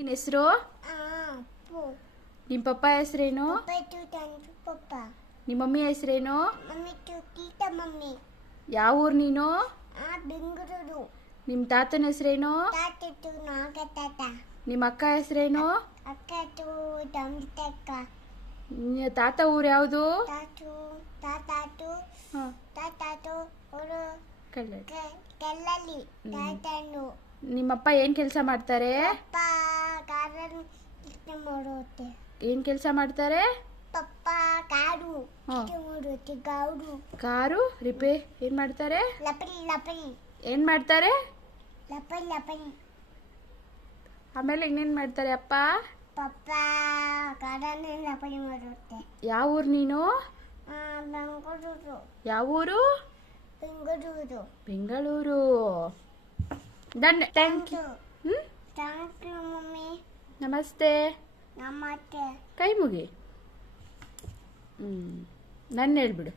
ನಿನ್ನ ಹೆಸರು? ನಿಮ್ಮ ಪಪ್ಪ ಹೆಸರೇನು? ನಿಮ್ಮ ಮಮ್ಮಿ ಹೆಸರೇನು? ಯಾವ ಊರು ನೀನು? ಬೆಂಗಳೂರು. ನಿಮ್ಮ ತಾತನ ಹೆಸರೇನು? ನಿಮ್ಮ ಅಕ್ಕ ಹೆಸರೇನು? ತಾತ ಊರು ಯಾವುದು? ನಿಮ್ಮಪ್ಪ ಏನು ಕೆಲಸ ಮಾಡ್ತಾರೆ? ಏನು ಕೆಲಸ ಮಾಡ್ತಾರೆ? ಕಾರು ರಿಪೇರ್ ಏನು ಮಾಡ್ತಾರೆ? ಏನು ಮಾಡ್ತಾರೆ? ಆಮೇಲೆ ಇನ್ನೇನು ಮಾಡ್ತಾರೆ ಅಪ್ಪ? ಯಾವ ಊರು ನೀನು? ಯಾವ ಊರು? ಬೆಂಗಳೂರು. ಡನ್. Thank you. ನಮಸ್ತೆ. ಕೈ ಮುಗಿ. ನನ್ನ ಹೇಳ್ಬಿಡು.